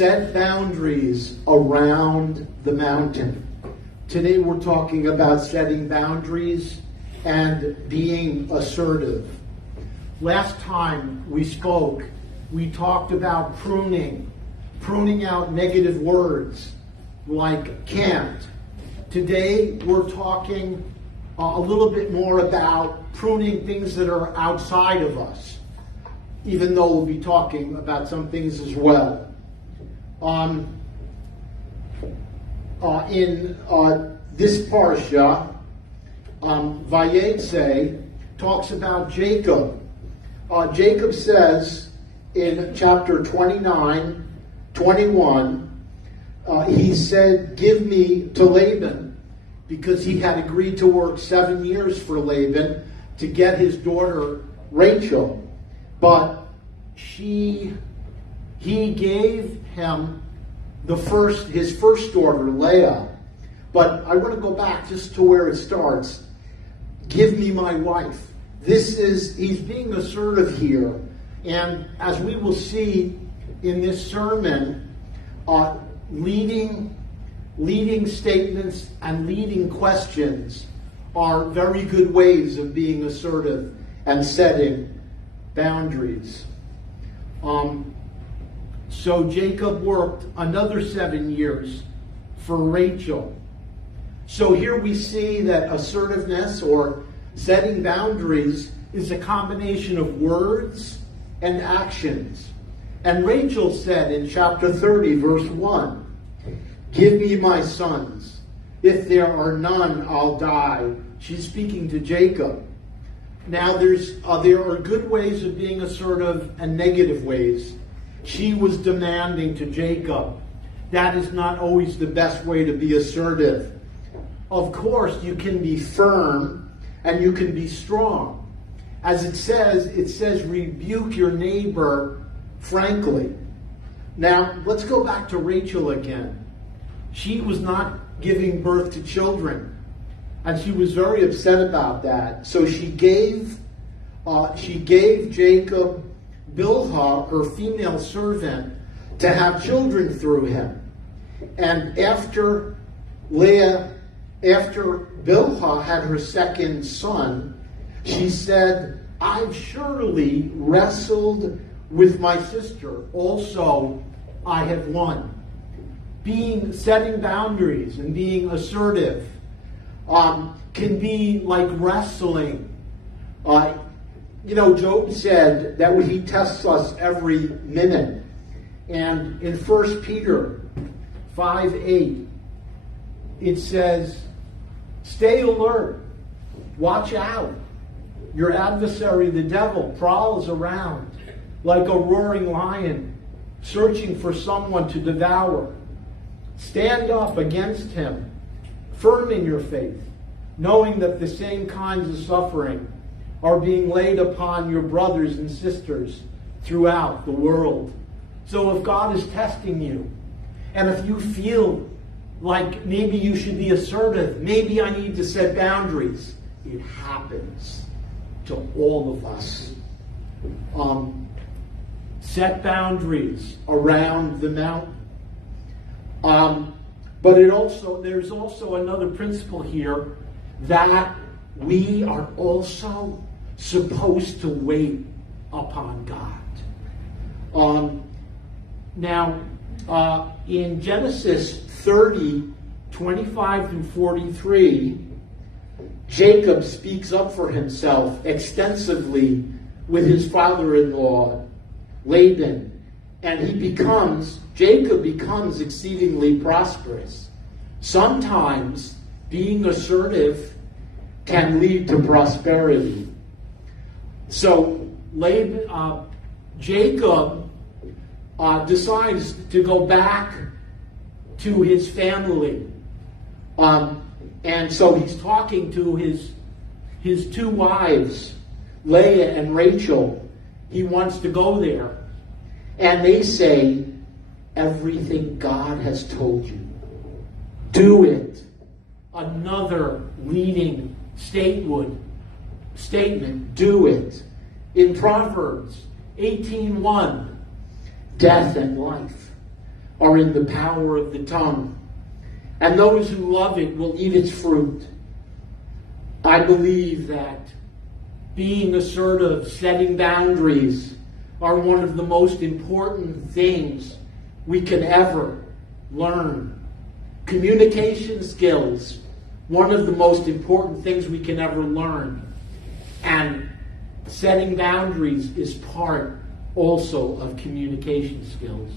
Set boundaries around the mountain. Today we're talking about setting boundaries and being assertive. Last time we spoke, we talked about pruning out negative words like can't. Today we're talking a little bit more about pruning things that are outside of us, even though we'll be talking about some things as well. In this Parashah, Veyetze talks about Jacob. Jacob says in chapter 29, 21, he said, "Give me to Laban," because he had agreed to work 7 years for Laban to get his daughter Rachel. But he gave him his first daughter, Leah. But I want to go back just to where it starts. Give me my wife. He's being assertive here. And as we will see in this sermon, leading statements and leading questions are very good ways of being assertive and setting boundaries. So Jacob worked another 7 years for Rachel. So here we see that assertiveness or setting boundaries is a combination of words and actions. And Rachel said in chapter 30, verse 1, "Give me my sons. If there are none, I'll die." She's speaking to Jacob. Now there are good ways of being assertive and negative ways. She was demanding to Jacob. That is not always the best way to be assertive. Of course, you can be firm and you can be strong. As it says, rebuke your neighbor frankly. Now, let's go back to Rachel again. She was not giving birth to children, and she was very upset about that. So she gave Jacob Bilhah, her female servant, to have children through him. And after Bilhah had her second son, she said, "I've surely wrestled with my sister. Also, I have won." Setting boundaries and being assertive can be like wrestling. Job said that he tests us every minute. And in 1 Peter 5:8, it says, "Stay alert. Watch out. Your adversary, the devil, prowls around like a roaring lion, searching for someone to devour. Stand up against him, firm in your faith, knowing that the same kinds of suffering are being laid upon your brothers and sisters throughout the world." So if God is testing you, and if you feel like maybe you should be assertive, maybe I need to set boundaries, it happens to all of us. Set boundaries around the mountain. But there's also another principle here, that we are also supposed to wait upon God. In Genesis 30, 25 through 43, Jacob speaks up for himself extensively with his father-in-law, Laban, and Jacob becomes exceedingly prosperous. Sometimes being assertive can lead to prosperity. So Jacob decides to go back to his family. And so he's talking to his two wives, Leah and Rachel. He wants to go there. And they say, "Everything God has told you, do it." Another leading statement, do it. In Proverbs 18:1, death and life are in the power of the tongue, and those who love it will eat its fruit. I believe that being assertive, setting boundaries, are one of the most important things we can ever learn. Communication skills, one of the most important things we can ever learn. And setting boundaries is part also of communication skills.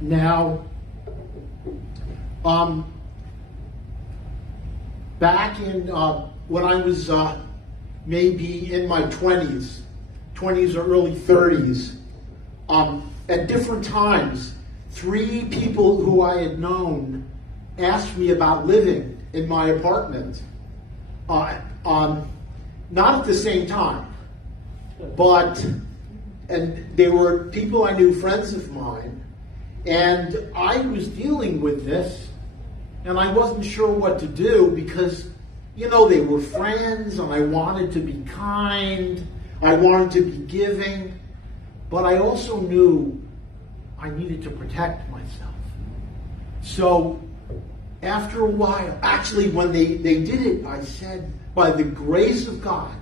Now, back in when I was maybe in my 20s or early 30s, at different times, 3 people who I had known asked me about living in my apartment. Not at the same time, and they were people I knew, friends of mine, and I was dealing with this, and I wasn't sure what to do because, they were friends, and I wanted to be kind, I wanted to be giving, but I also knew I needed to protect myself. So, after a while, actually when they did it, I said, by the grace of God,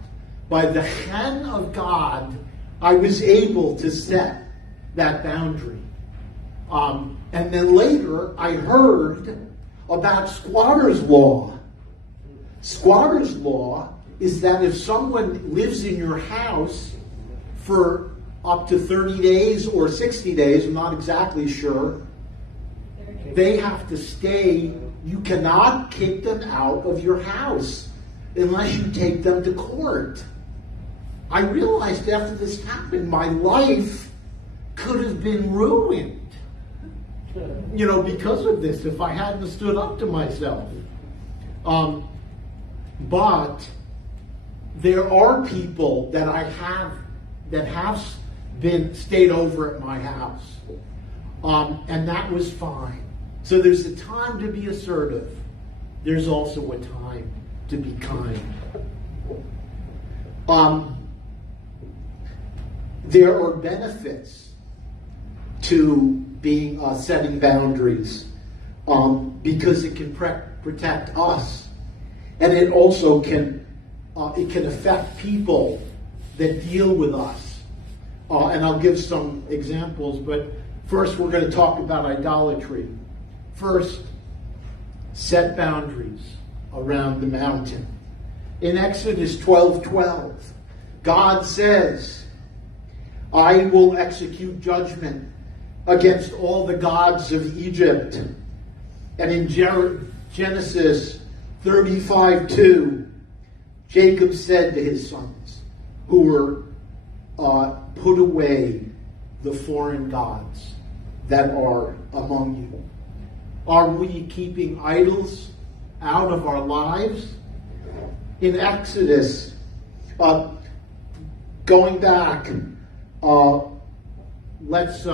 by the hand of God, I was able to set that boundary. And then later, I heard about squatter's law. Squatter's law is that if someone lives in your house for up to 30 days or 60 days, I'm not exactly sure, they have to stay. You cannot kick them out of your house unless you take them to court. I realized after this happened, my life could have been ruined, because of this, if I hadn't stood up to myself. But there are people that have been stayed over at my house, and that was fine. So there's a time to be assertive. There's also a time to be kind. There are benefits to being setting boundaries because it can protect us, and it also can affect people that deal with us. And I'll give some examples, but first we're going to talk about idolatry. First, set boundaries around the mountain. In Exodus 12:12, God says, I will execute judgment against all the gods of Egypt. And in Genesis 35:2, Jacob said to his sons who were put away the foreign gods that are among you. Are we keeping idols out of our lives? In Exodus, going back, let's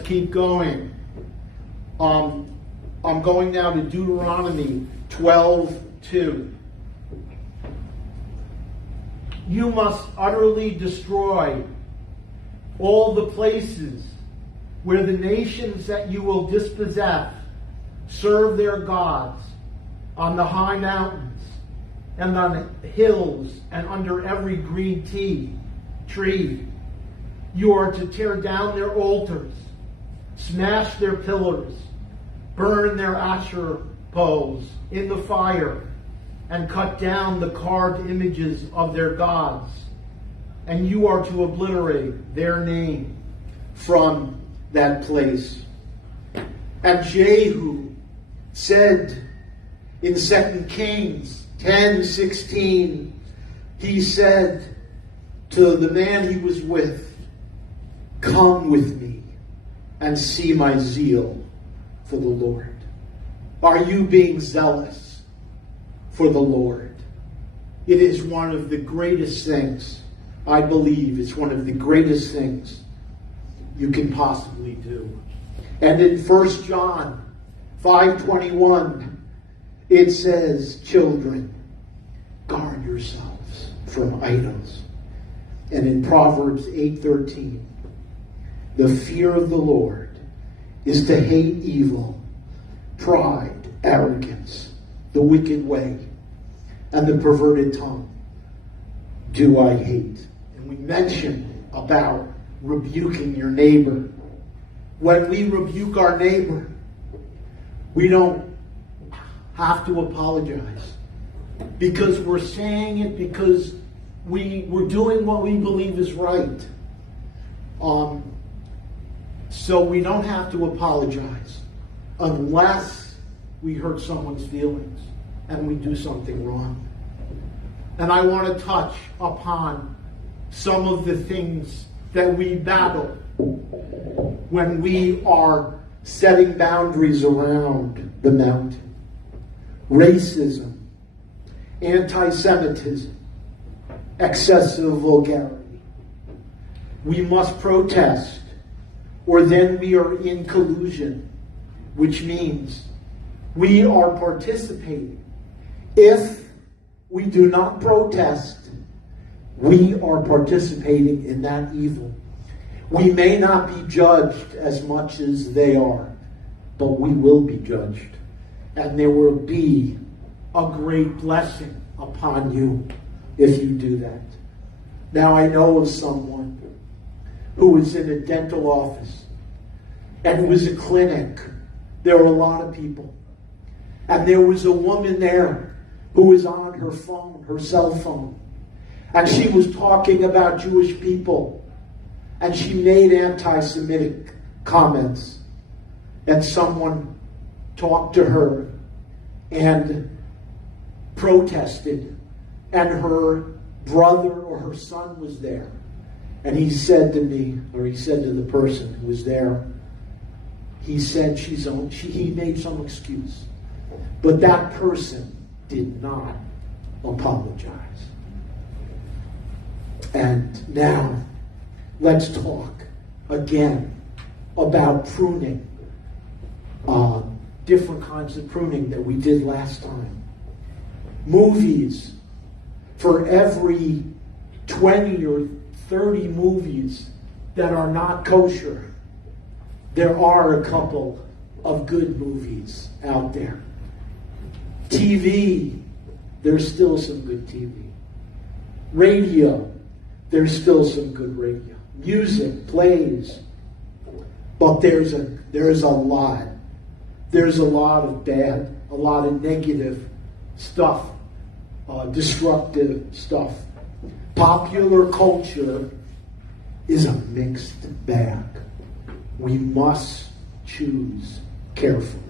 keep going. I'm going now to Deuteronomy 12:2. You must utterly destroy all the places where the nations that you will dispossess serve their gods, on the high mountains and on the hills and under every green tree. You are to tear down their altars, smash their pillars, burn their Asherah poles in the fire, and cut down the carved images of their gods. And you are to obliterate their name from that place. And Jehu said in 2 Kings 10:16, he said to the man he was with, come with me and see my zeal for the Lord. Are you being zealous for the Lord? It is one of the greatest things, I believe, it's one of the greatest things you can possibly do. And in 1 John 5:21, it says, children, guard yourselves from idols. And in Proverbs 8:13, The fear of the Lord is to hate evil, pride, arrogance, the wicked way, and the perverted tongue do I hate. And we mentioned about rebuking your neighbor. When we rebuke our neighbor, we don't have to apologize, because we're saying it because we're doing what we believe is right. So we don't have to apologize unless we hurt someone's feelings and we do something wrong. And I want to touch upon some of the things that we battle when we are setting boundaries around the mountain. Racism, antisemitism, excessive vulgarity. We must protest, or then we are in collusion, which means we are participating. If we do not protest, we are participating in that evil. We may not be judged as much as they are, but we will be judged. And there will be a great blessing upon you if you do that. Now, I know of someone who was in a dental office, and it was a clinic. There were a lot of people. And there was a woman there who was on her phone, her cell phone. And she was talking about Jewish people. And she made anti-Semitic comments. And someone talked to her and protested. And her brother or her son was there. And he said to me, or he said to the person who was there, he said he made some excuse. But that person did not apologize. And now, let's talk again about pruning. Different kinds of pruning that we did last time. Movies. For every 20 or 30 movies that are not kosher, there are a couple of good movies out there. TV, there's still some good TV. Radio, there's still some good radio. Music, plays. But there's a lot. There's a lot of bad, a lot of negative stuff, destructive stuff. Popular culture is a mixed bag. We must choose carefully.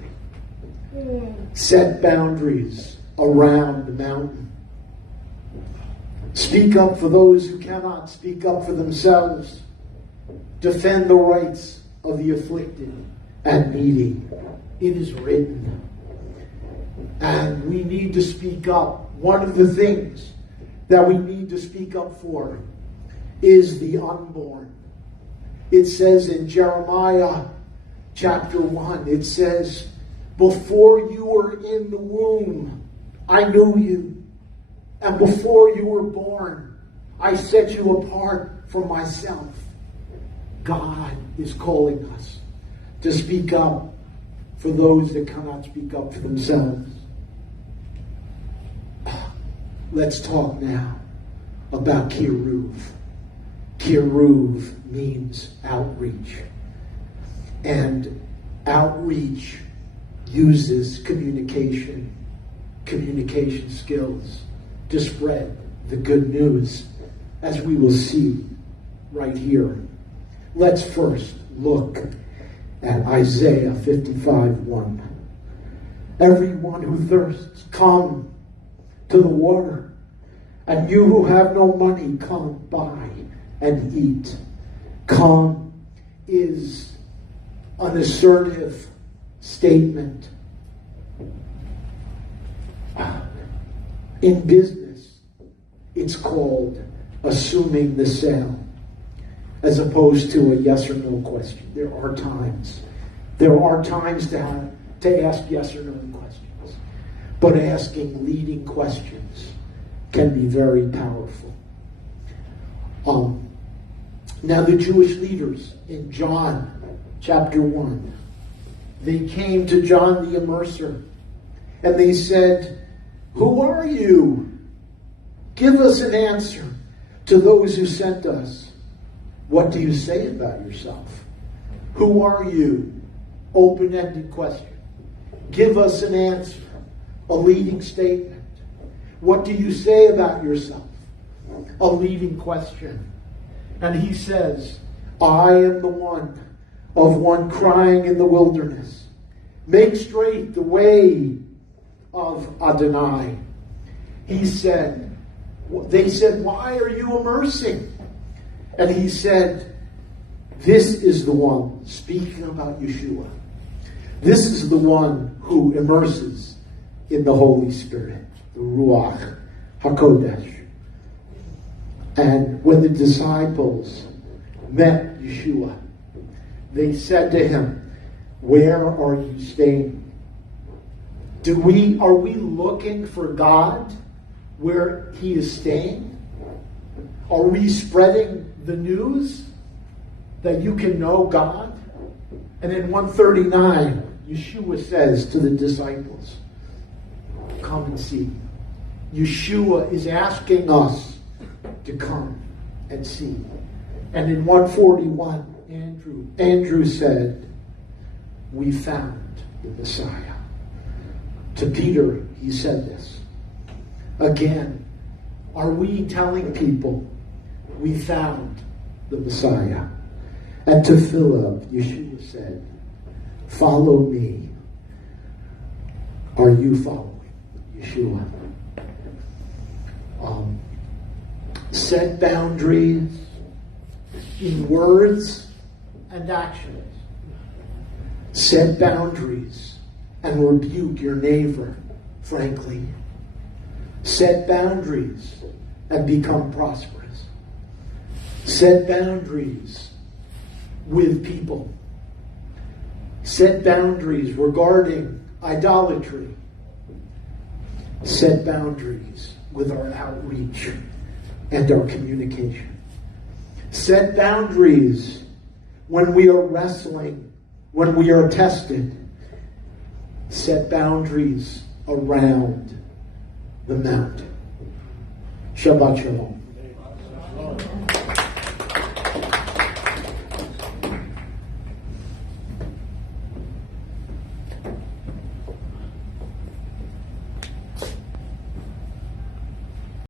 Set boundaries around the mountain. Speak up for those who cannot speak up for themselves. Defend the rights of the afflicted and needy. It is written. And we need to speak up. One of the things that we need to speak up for is the unborn. It says in Jeremiah chapter 1, it says, before you were in the womb, I knew you. And before you were born, I set you apart from myself. God is calling us to speak up for those that cannot speak up for themselves. Let's talk now about kiruv. Kiruv means outreach. And outreach uses communication skills to spread the good news, as we will see right here. Let's first look at Isaiah 55:1. Everyone who thirsts, come to the water, and you who have no money, come buy and eat. Come is an assertive statement. In business, it's called assuming the sale, as opposed to a yes or no question. There are times to ask yes or no questions, but asking leading questions can be very powerful. Now the Jewish leaders in John chapter 1, they came to John the Immerser and they said, "Who are you? Give us an answer to those who sent us. What do you say about yourself? Who are you?" Open-ended question. Give us an answer, a leading statement. What do you say about yourself? A leading question. And he says, "I am the one of one crying in the wilderness. Make straight the way of Adonai." He said, they said, "Why are you immersing?" And he said, "This is the one," speaking about Yeshua. "This is the one who immerses in the Holy Spirit, the Ruach HaKodesh." And when the disciples met Yeshua, they said to him, "Where are you staying?" Are we looking for God where he is staying? Are we spreading the news that you can know God? And in 139, Yeshua says to the disciples, "Come and see." Yeshua is asking us to come and see. And in 141, Andrew said, "We found the Messiah." To Peter, he said this. Again, are we telling people we found the Messiah? And to Philip, Yeshua said, "Follow me." Are you following Yeshua? Set boundaries in words and actions. Set boundaries and rebuke your neighbor, frankly. Set boundaries and become prosperous. Set boundaries with people. Set boundaries regarding idolatry. Set boundaries with our outreach and our communication. Set boundaries when we are wrestling, when we are tested. Set boundaries around the mountain. Shabbat Shalom.